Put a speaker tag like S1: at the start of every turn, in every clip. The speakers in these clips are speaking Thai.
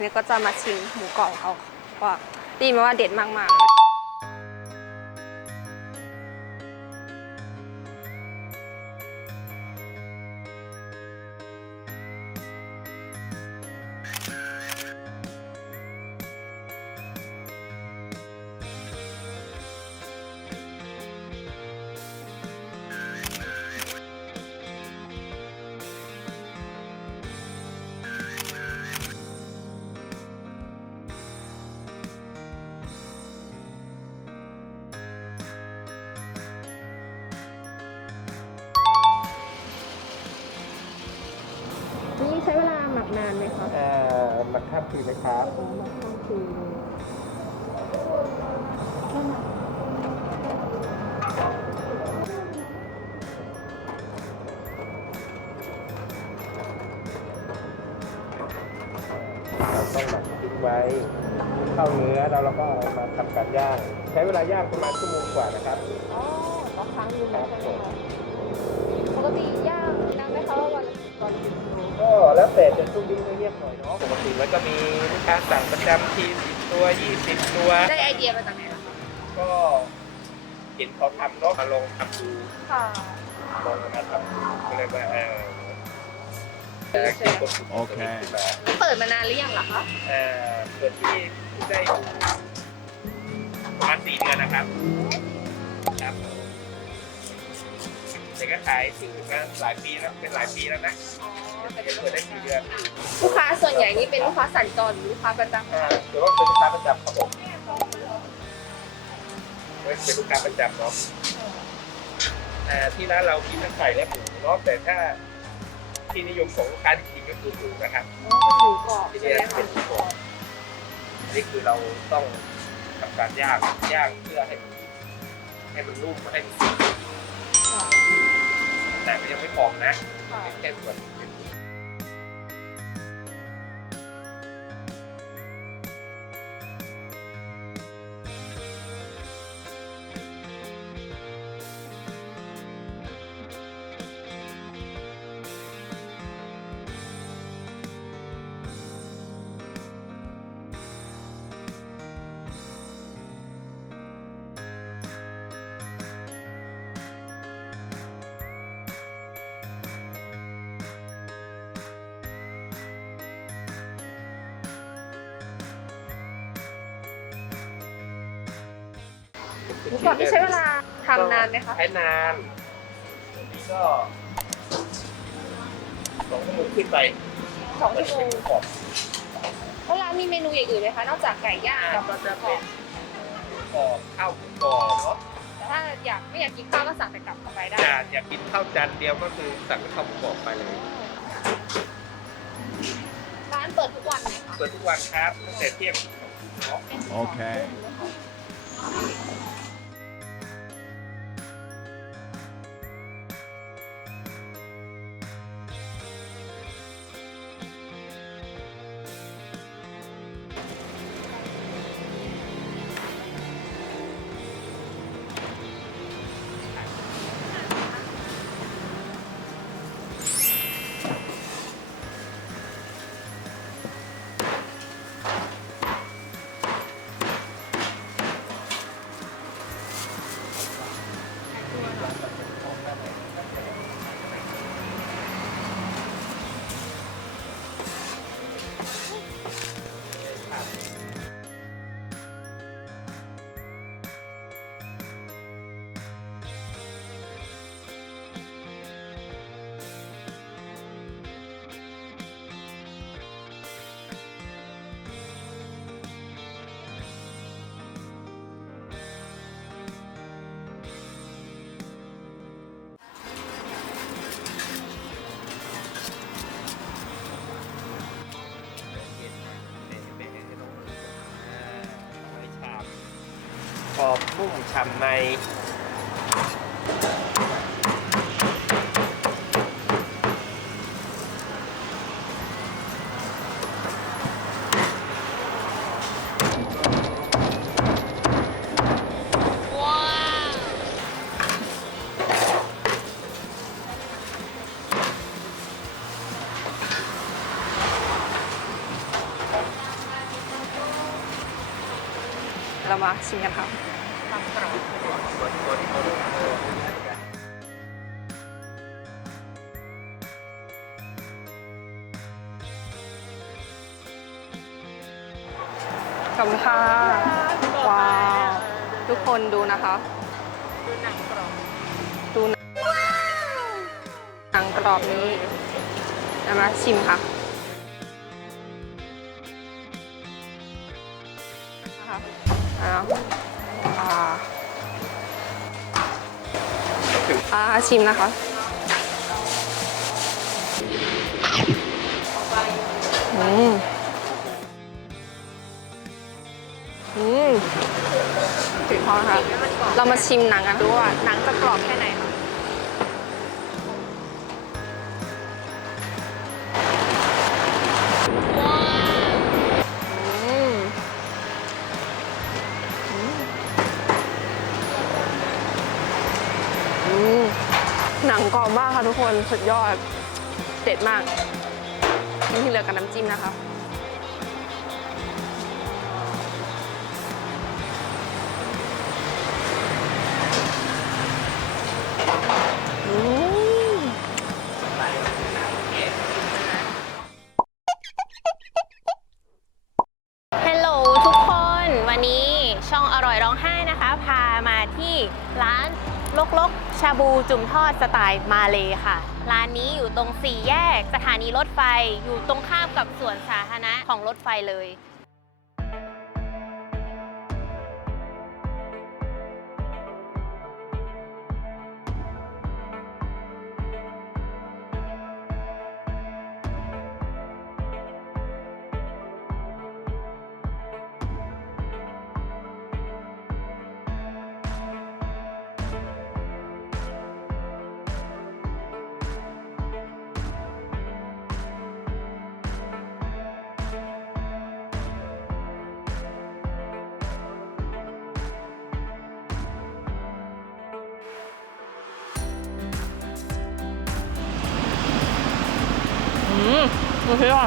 S1: นี่ก็จะมาชิมหมูกรอบเขาว่าไดีมาว่าเด็ดมากๆานไหมคะ
S2: เอ่อมันข้ามคืนนะครับ
S1: หมักข้ามคืน
S2: เราต้องหมักทิ้งไว้เข้าเนื้อแล้วเราก็เอามาทำการย่าง ใช้เวลาย่างประมาณชั่วโมงกว่านะครับ
S1: อ๋อต่อครั้งหนึง
S2: ค
S1: เล
S2: รั
S1: ย
S2: บ
S1: ใช่ไห
S2: ผมม
S1: คะปกติย่างนานไหมคะว่าวันวันหนึ่งกิ โล
S2: ก็แล้วแต่จะช่วงนี้เงียบหน่อยเนาะปกติแล้วก็มีลูกค้าสั่งประจำทีสิบตัวยี่สิบตัว
S1: ได้ไอเดียมาจากไหนล่ะคะ
S2: ก็เห็นเขาทำเนาะมาลองทำดู
S1: ค่ะ
S2: ลองมาทำดูก็เลยว่าเออ
S1: เออใช่
S2: ค
S1: เปิดมานานหรือยังล่ะคะ
S2: เอ่อเปิดที่ได้ประมาณสี่เดือนนะครับครับแต่ก็ขายที่อมาหลายปีแล้วเป็นหลายปีแล้วนะ แต่ก็เปิดได้สี่เดือน
S1: ลูกค้าส่วนใหญ่นี่เป็นลูกค้าสัญจรหรือลูกค้าประจำ
S2: อ่าถือว่าเป็นลูกค้าประจำครับผมเป็นลูกค้าประจำเนาะอ่าที่ร้านเรากินทั้งไก่และหมูเนาะแต่ถ้าที่นิยมของลูกค้าจริงๆก็คือหมูนะครับ
S1: หมูกรอบ
S2: ที่
S1: ใช่
S2: นี่
S1: ไหม
S2: เป็น
S1: คะ
S2: หมูกรอบอันนี้คือเราต้องทำการย่างย่างเพื่อให้มันให้มันนุ่มให้มันสุกแต่ก็ยังไม่พอนะ
S1: ค่ะ
S2: แค่ส่วนเป็น
S1: หมูกรอบนี่ใช้เวลาทำนานไหมคะ
S2: ใช้นานนี่ก็สองชั่วโมงขึ้นไป
S1: สองชั่วโมง
S2: หมูกรอบ
S1: แล้วร้านมีเมนูอย่างอื่นไหมคะนอกจากไก่ย่างกับ
S2: ก็จะ
S1: กร
S2: เป็
S1: อนบ
S2: กรอบข้าวหมูกรอบเนาะ
S1: แต่ถ้าอยากไม่อยากกินข้าวก็สั่งแต่กลับเข้าไปได้
S2: จะอยากกินข้าวจานเดียวก็คือสั่งข้าวหมูกรอบไปเลย
S1: ร้านเปิดทุกวันไหมคะ
S2: เปิดทุกวันครับตั้งแต่เที่ยงเนาะ กุ้งฉ่ำใน เรา
S1: มาชิมกันค
S3: รับ
S2: ขอ
S1: บคุณค่ะ ว้าว ทุกคนดูนะคะ
S3: ดูหนังกรอบ
S1: ดูหนังกรอบนี้เอามาชิมค่ะนะคะเอา อ่าอ่าชิมนะคะอืมอืมพอค่ะ เรามาชิมหนังกันดูว่าหนังจะกรอบแค่ไหนคะ กรอบมากค่ะทุกคนสุดยอดเด็ดมากนี่ที่เหลือกับน้ำจิ้มนะคะอืม
S3: ฮัลโหลทุกคนวันนี้ช่องอร่อยร้องไห้นะคะ พามาที่ร้านลกลก ชาบูจุ่มทอดสไตล์มาเลยค่ะ ร้านนี้อยู่ตรงสี่แยก สถานีรถไฟอยู่ตรงข้ามกับสวนสาธารณะของรถไฟเลย
S1: มโอเคว่า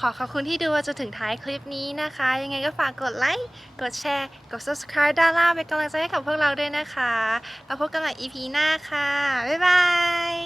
S4: ขอขอบคุณที่ดูมาจนถึงท้ายคลิปนี้นะคะ ยังไงก็ฝากกดไลค์ กดแชร์ กด subscribe ด้านล่างเป็นกำลังใจให้กับพวกเราด้วยนะคะ แล้วพบกันใหม่ EP หน้าค่ะ บ๊ายบาย